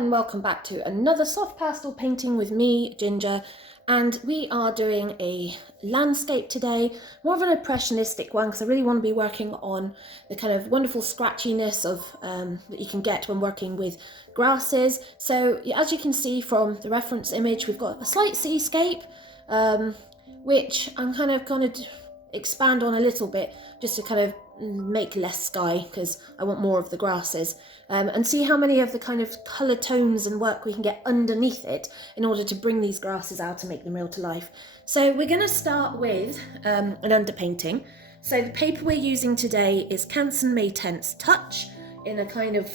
and welcome back to another soft pastel painting with me, Ginger, and we are doing a landscape today, more of an impressionistic one because I really want to be working on the kind of wonderful scratchiness of that you can get when working with grasses. So as you can see from the reference image, we've got a slight seascape, which I'm kind of going to expand on a little bit just to kind of make less sky because I want more of the grasses, and see how many of the kind of colour tones and work we can get underneath it in order to bring these grasses out and make them real to life. So we're going to start with an underpainting. So the paper we're using today is Canson May Tense Touch in a kind of,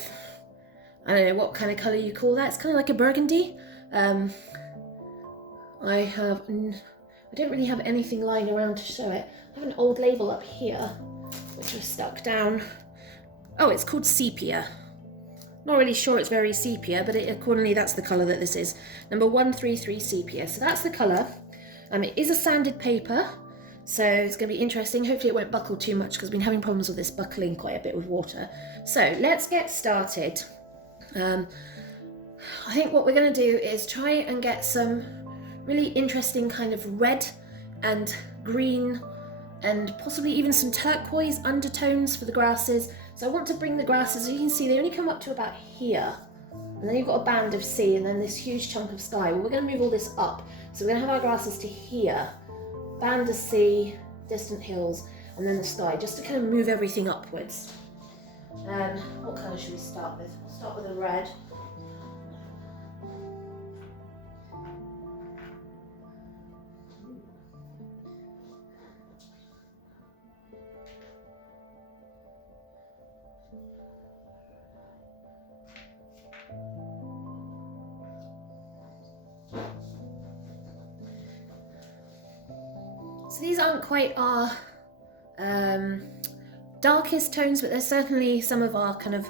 I don't know what kind of colour you call that, it's kind of like a burgundy. I don't really have anything lying around to show it. I have an old label up here which was stuck down. Oh, it's called Sepia. Not really sure it's very sepia, but accordingly that's the colour that this is. Number 133 Sepia. So that's the colour. It is a sanded paper, so it's going to be interesting. Hopefully it won't buckle too much because I've been having problems with this buckling quite a bit with water. So let's get started. I think what we're going to do is try and get some really interesting kind of red and green and possibly even some turquoise undertones for the grasses. So I want to bring the grasses, as you can see, they only come up to about here. And then you've got a band of sea and then this huge chunk of sky. Well, we're going to move all this up. So we're going to have our grasses to here, band of sea, distant hills, and then the sky, just to kind of move everything upwards. What colour should we start with? We'll start with a red. So these aren't quite our darkest tones, but they're certainly some of our kind of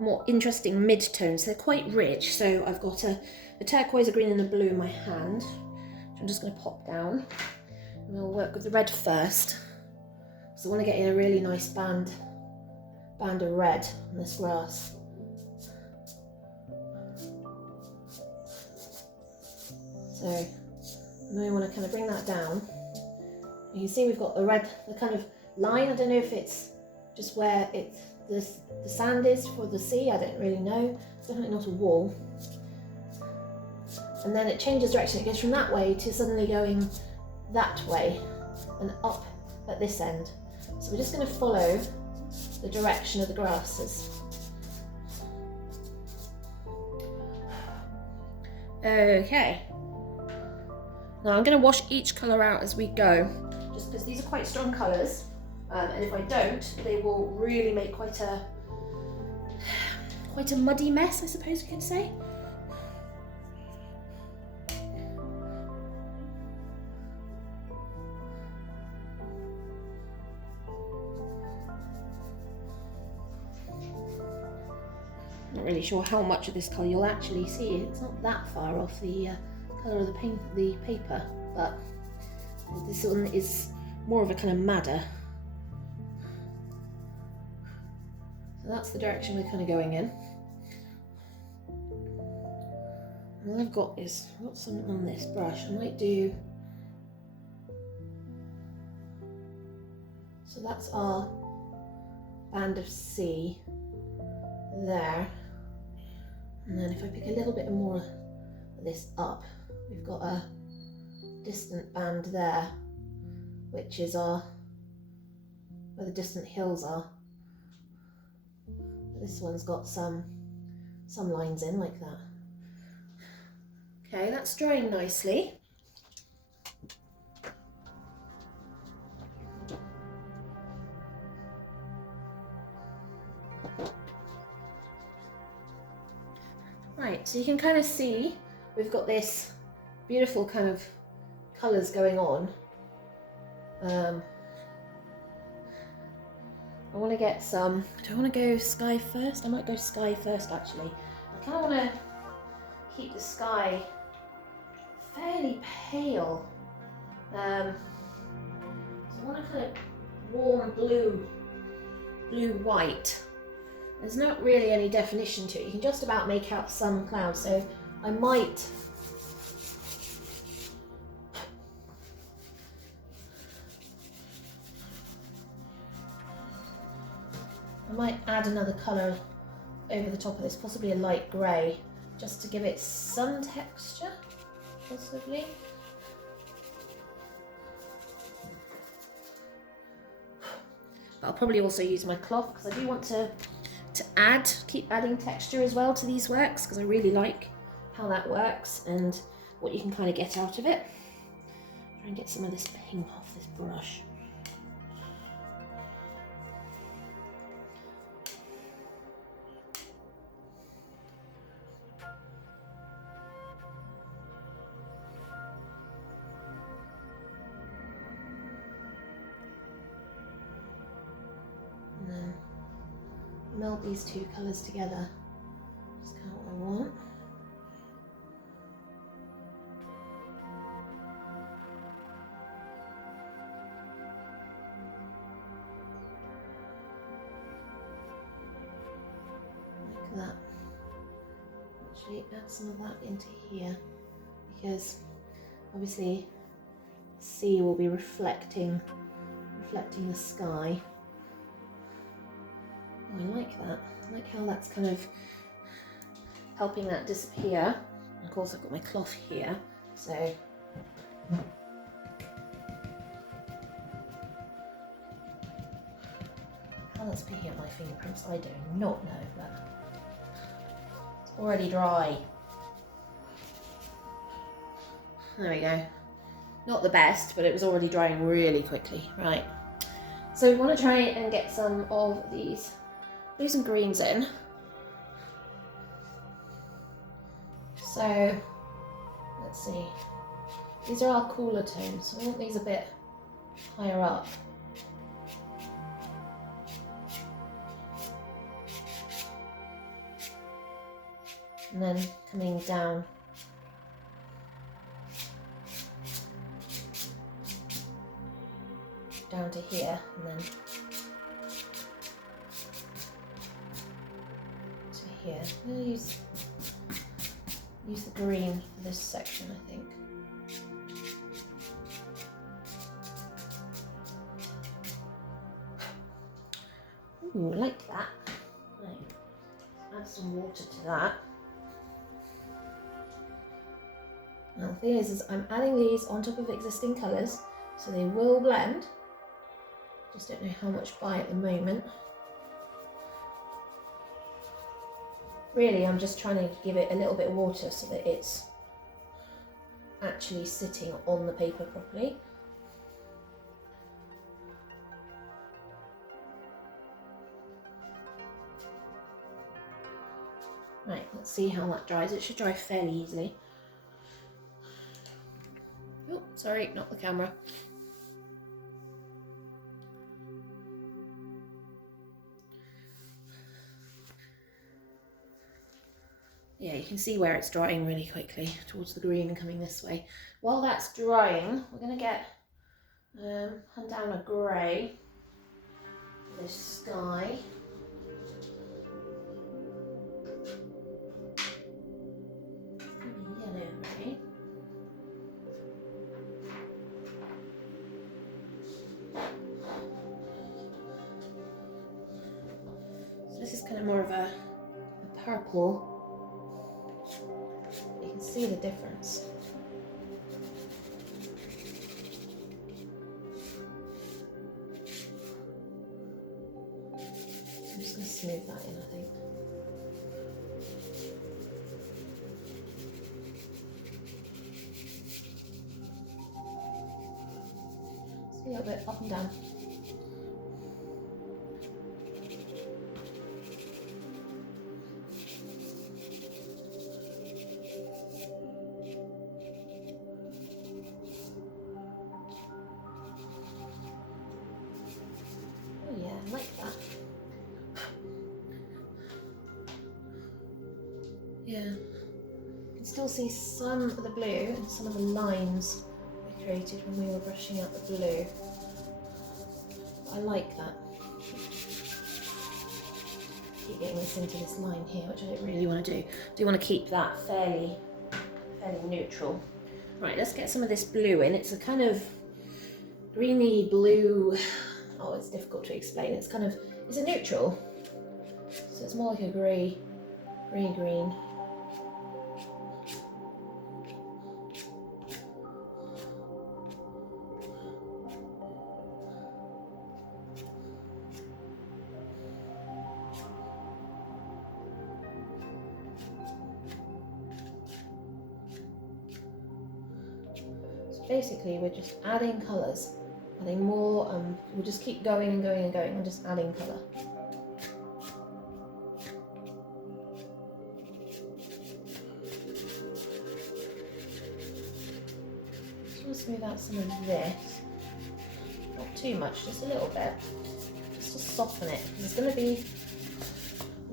more interesting mid-tones. They're quite rich. So I've got a turquoise, a green and a blue in my hand, which I'm just going to pop down. And we'll work with the red first. So I want to get in a really nice band of red on this grass. So now we want to kind of bring that down. You can see we've got the red, the kind of line. I don't know if it's just where the sand is for the sea. I don't really know. It's definitely not a wall. And then it changes direction. It goes from that way to suddenly going that way and up at this end. So we're just going to follow the direction of the grasses. Okay. Now I'm going to wash each colour out as we go, just because these are quite strong colours, and if I don't, they will really make quite a muddy mess, I suppose you could say. Not really sure how much of this colour you'll actually see. It's not that far off the colour of the paper, but this one is more of a kind of madder. So that's the direction we're kind of going in. And then I've got something on this brush. I might do. So that's our band of sea there. And then if I pick a little bit more of this up, we've got a distant band there, which is where the distant hills are. This one's got some lines in like that. Okay, that's drying nicely. Right, so you can kind of see we've got this beautiful kind of colours going on. I want to get some. Do I want to go sky first? I might go sky first actually. I kind of want to keep the sky fairly pale. So I want a kind of warm blue white. There's not really any definition to it. You can just about make out some clouds, so I might add another colour over the top of this, possibly a light grey, just to give it some texture, possibly. But I'll probably also use my cloth because I do want to keep adding texture as well to these works, because I really like how that works and what you can kind of get out of it. Try and get some of this pink off this brush. And then meld these two colours together. Just kind of what I want. Like that. Actually add some of that into here, because obviously the sea will be reflecting the sky. Oh, I like that. I like how that's kind of helping that disappear. And of course I've got my cloth here, so how that's picking up my fingerprints I do not know, but it's already dry. There we go. Not the best, but it was already drying really quickly. Right, so we want to try and get some of these blues and greens in. So let's see, these are our cooler tones, so I want these a bit higher up. And then coming down to here, and then to here. I'm going to use the green for this section, I think. Ooh, I like that. Right. Add some water to that. Now the thing is I'm adding these on top of existing colours, so they will blend. Just don't know how much by at the moment. Really, I'm just trying to give it a little bit of water so that it's actually sitting on the paper properly. Right, let's see how that dries. It should dry fairly easily. Oh, sorry, not the camera. Yeah, you can see where it's drying really quickly towards the green and coming this way. While that's drying, we're going to get hunt down a grey for this sky. Yellow grey. So this is kind of more of a purple. You can see the difference. I'm just going to smooth that in, I think. Just a little bit up and down. Yeah, I like that. Yeah, you can still see some of the blue and some of the lines we created when we were brushing out the blue. I like that. Keep getting this into this line here, which I don't really want to do. I do want to keep that fairly neutral. Right, let's get some of this blue in. It's a kind of greeny blue. Oh, it's difficult to explain. It's a neutral. So it's more like a grey green. Basically, we're just adding colours, adding more, we'll just keep going and going and going and just adding colour. Just want to smooth out some of this, not too much, just a little bit, just to soften it. There's going to be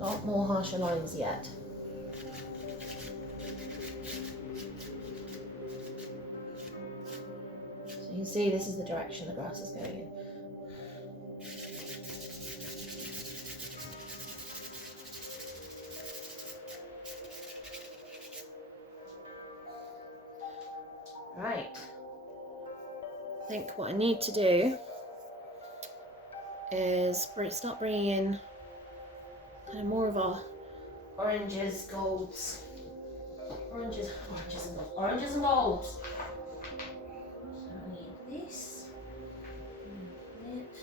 a lot more harsher lines yet. You can see this is the direction the grass is going in. Right. I think what I need to do is start bringing in kind of more of our oranges, golds, oranges and golds. This and it.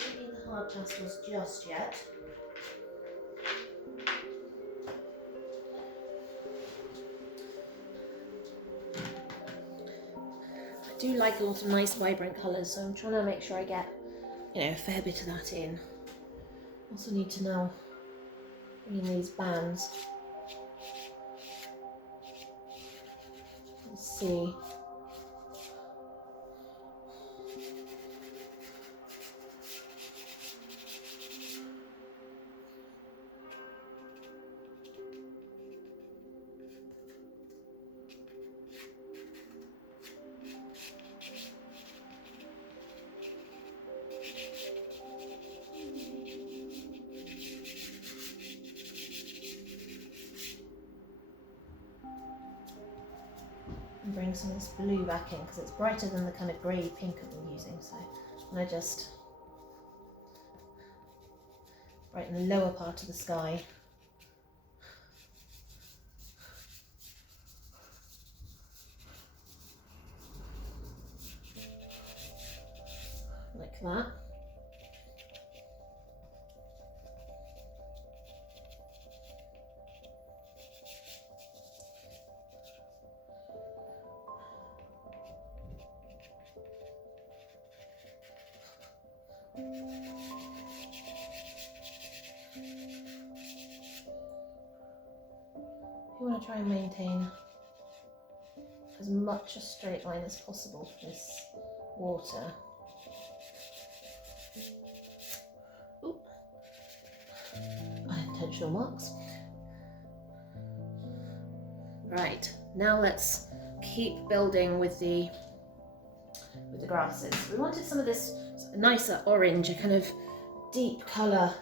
I don't need the hard pastels just yet. I do like a lot of nice vibrant colours, so I'm trying to make sure I get, a fair bit of that in. Also need to now bring in these bands. Let's see. And bring some of this blue back in because it's brighter than the kind of grey pink I've been using, so I'm going to just brighten the lower part of the sky. Like that. You want to try and maintain as much a straight line as possible for this water. Ooh. Unintentional marks. Right, now let's keep building with the grasses. We wanted some of this nicer orange, a kind of deep colour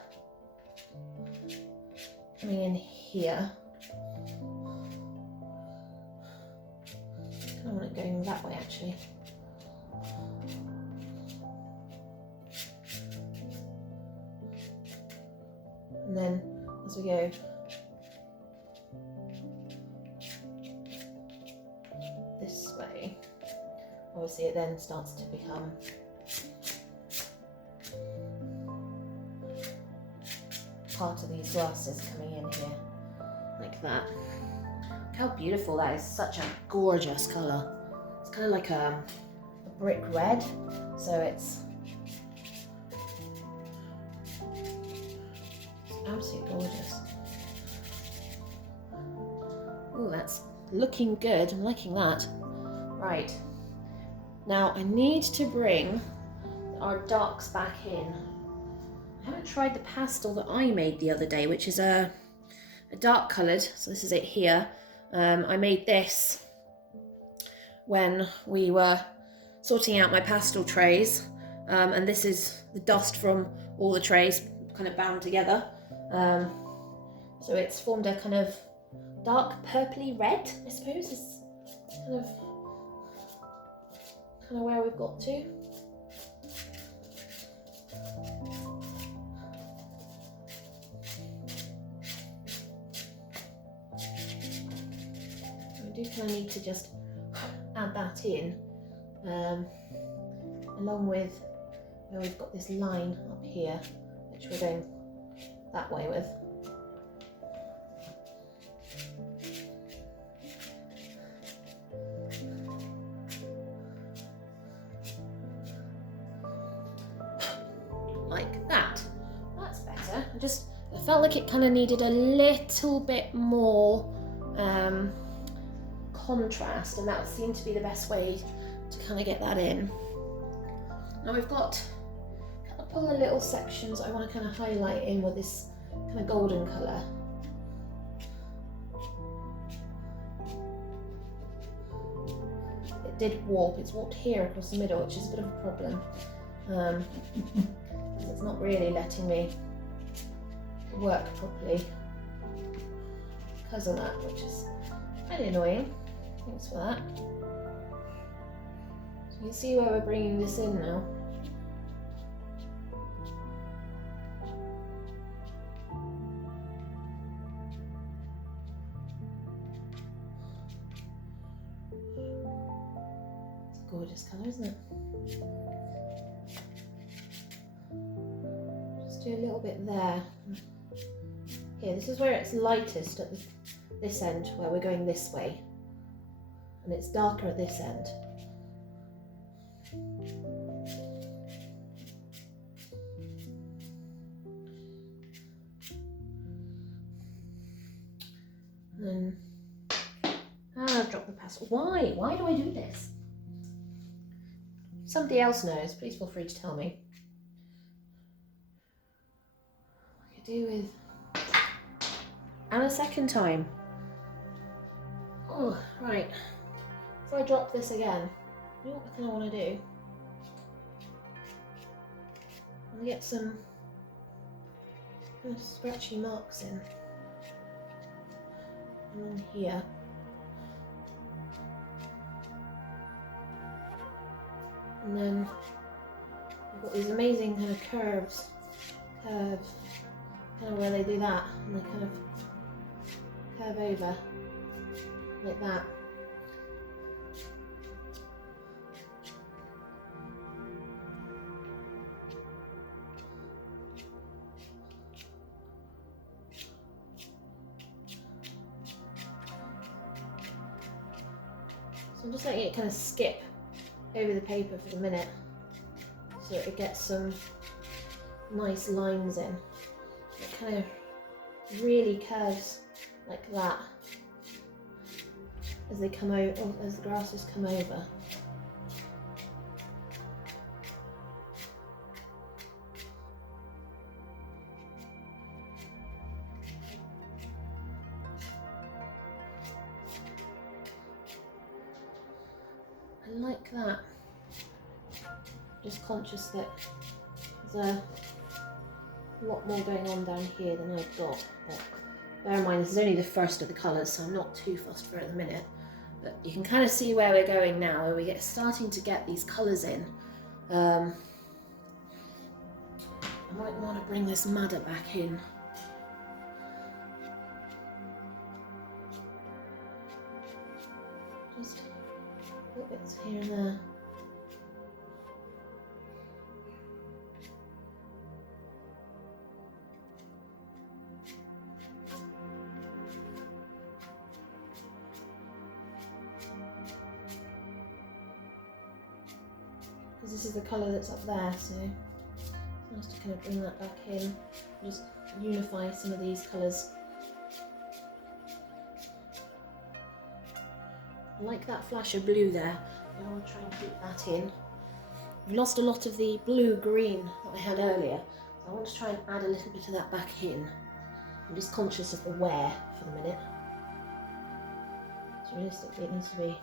coming in here. I want it going that way actually. And then as we go this way, obviously it then starts to become part of these grasses coming in here, like that. Look how beautiful that is, such a gorgeous colour. It's kind of like a brick red, so it's absolutely gorgeous. Oh, that's looking good, I'm liking that. Right, now I need to bring our darks back in. I haven't tried the pastel that I made the other day, which is a dark coloured, so this is it here. I made this when we were sorting out my pastel trays. and this is the dust from all the trays kind of bound together. So it's formed a kind of dark purpley red, I suppose, is kind of where we've got to. I do kind of need to just add that in, along with where we've got this line up here, which we're going that way with. Like that. That's better. I felt like it kind of needed a little bit more contrast, and that seemed to be the best way to kind of get that in. Now we've got a couple of little sections I want to kind of highlight in with this kind of golden colour. It did warp. It's warped here across the middle, which is a bit of a problem. It's not really letting me work properly because of that, which is kind of annoying. Thanks for that. So you can see where we're bringing this in now. It's a gorgeous colour, isn't it? Just do a little bit there. Here, this is where it's lightest at this end, where we're going this way. And it's darker at this end. And then I've dropped the pastel. Why? Why do I do this? If somebody else knows, please feel free to tell me. I could do with. And a second time. Oh, right. If I drop this again, you know what I kind of want to do? I want to get some kind of scratchy marks in along here. And then we've got these amazing kind of curves, kind of where they do that, and they kind of curve over like that. So I'm just letting it kind of skip over the paper for the minute so that it gets some nice lines in. It kind of really curves like that as they come over, as the grasses come over. I like that. Just conscious that there's a lot more going on down here than I've got. But bear in mind, this is only the first of the colours, so I'm not too fussed for it at the minute. But you can kind of see where we're going now, where we're starting to get these colours in. I might want to bring this madder back in. Just little bits here and there. Because this is the colour that's up there, so it's nice to kind of bring that back in, just unify some of these colours. I like that flash of blue there, I want to try and keep that in. I've lost a lot of the blue-green that I had earlier, so I want to try and add a little bit of that back in. I'm just conscious of the wear for the minute. So realistically it needs to be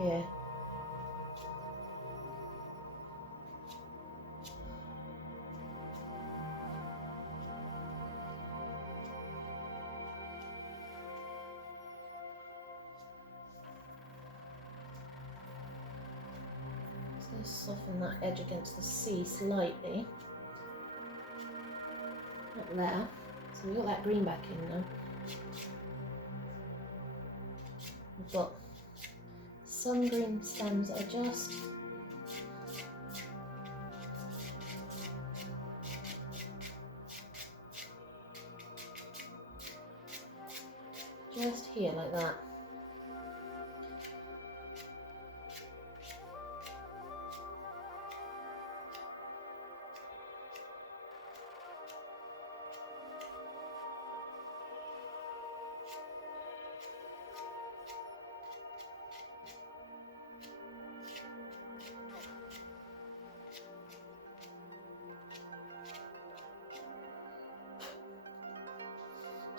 here. Just going to soften that edge against the sea slightly. Not there. So we've got that green back in now. We've got some green stems that are just here like that.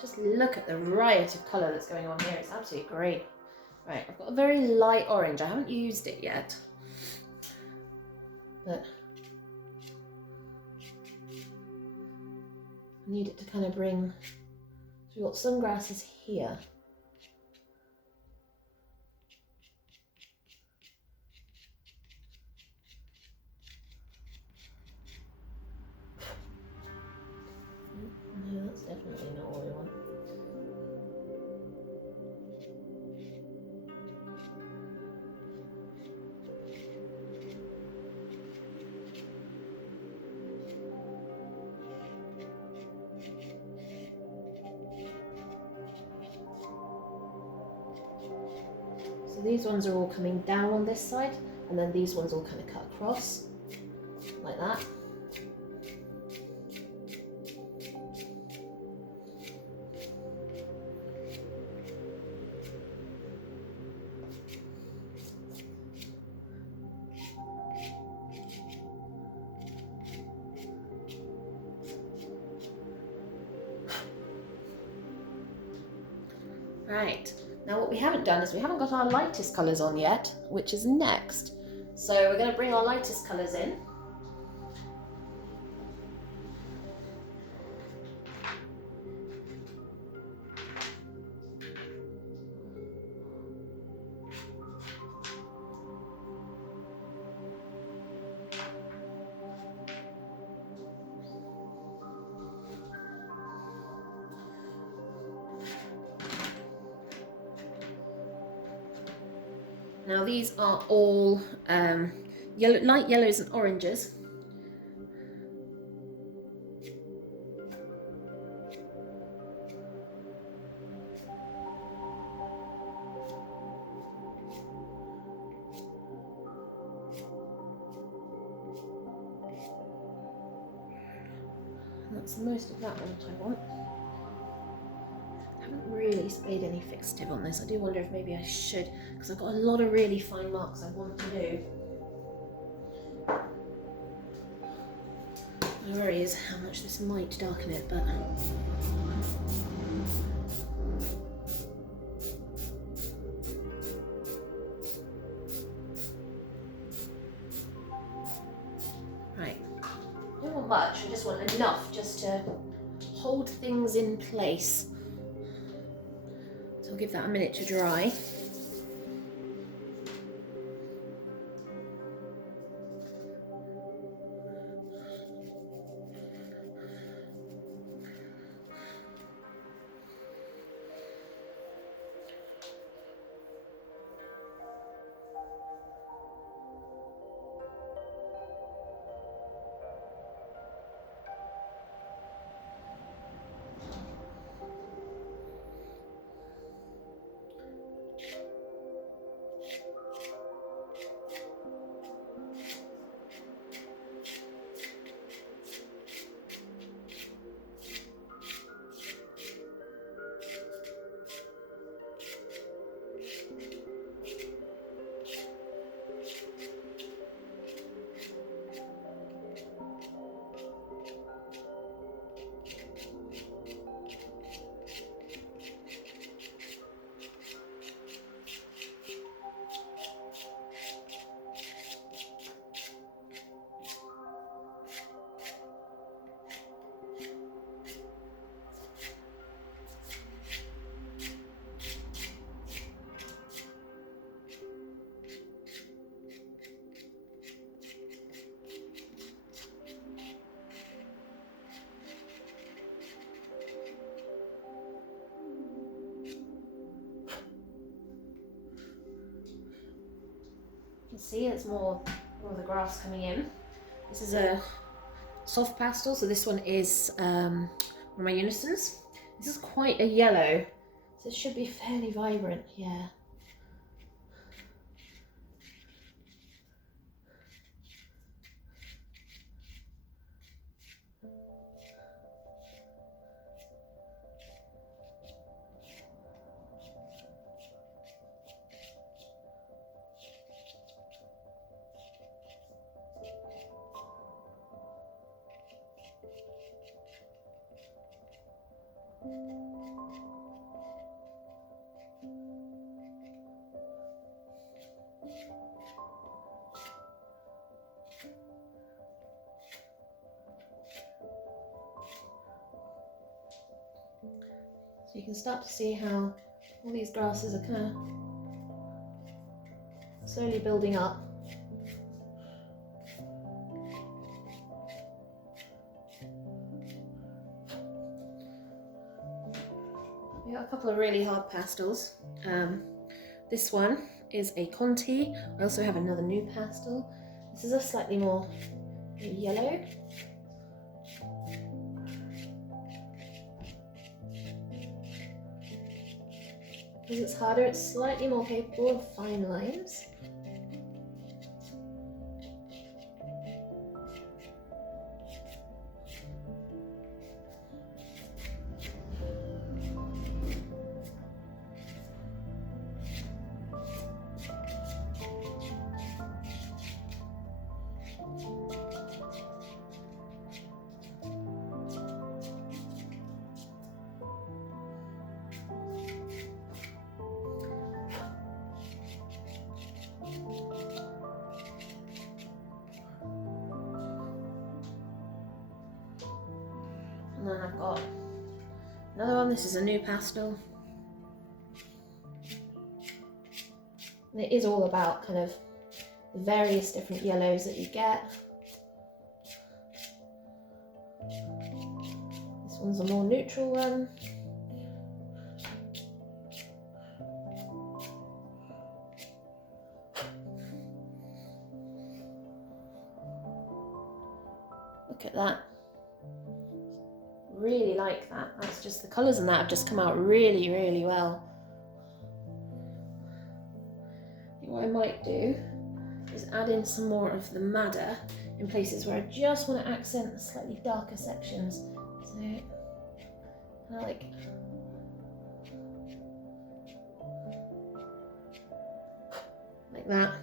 Just look at the variety of colour that's going on here. It's absolutely great. Right, I've got a very light orange. I haven't used it yet. But I need it to kind of bring... So we've got some grasses here. No, that's definitely not what we want. So these ones are all coming down on this side, and then these ones all kind of cut across, like that. Right, now what we haven't done is we haven't got our lightest colours on yet, which is next. So we're going to bring our lightest colours in. Now these are all light yellows and oranges. That's most of that one that I want. I haven't really sprayed any fixative on this. I do wonder if maybe I should, because I've got a lot of really fine marks I want to do. My worry is how much this might darken it, but... Right. I don't want much, I just want enough just to hold things in place. So I'll give that a minute to dry. can see it's more of the grass coming in. This is a soft pastel, so this one is one of my unisons. This is quite a yellow, so it should be fairly vibrant, yeah. So you can start to see how all these grasses are kind of slowly building up. We got a couple of really hard pastels. This one is a Conti. I also have another new pastel. This is a slightly more yellow. Because it's harder, it's slightly more capable of fine lines. And then I've got another one. This is a new pastel. And it is all about kind of the various different yellows that you get. This one's a more neutral one. Look at that. Really like that. That's just, the colours in that have just come out really, really well. I think what I might do is add in some more of the madder in places where I just want to accent the slightly darker sections. So, kind of like that.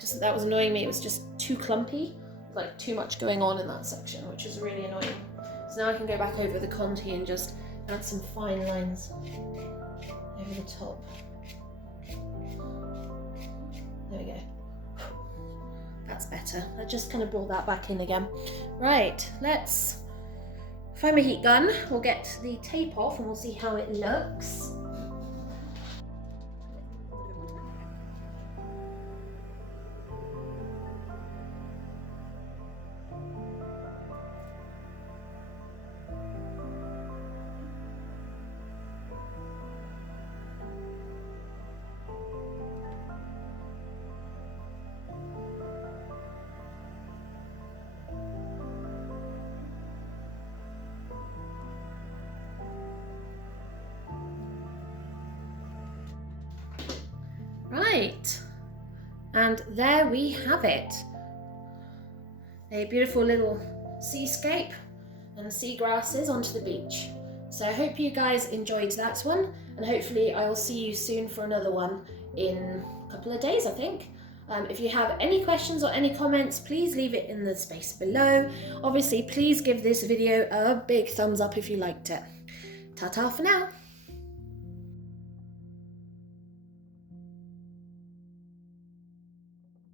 Just that was annoying me. It was just too clumpy. Like too much going on in that section, which is really annoying. So now I can go back over the Conti and just add some fine lines over the top. There we go. That's better. I just kind of brought that back in again. Right, let's find my heat gun. We'll get the tape off and we'll see how it looks. Right, and there we have it. A beautiful little seascape and sea grasses onto the beach. So I hope you guys enjoyed that one, and hopefully I'll see you soon for another one in a couple of days, I think. If you have any questions or any comments, please leave it in the space below. Obviously, please give this video a big thumbs up if you liked it. Ta-ta for now.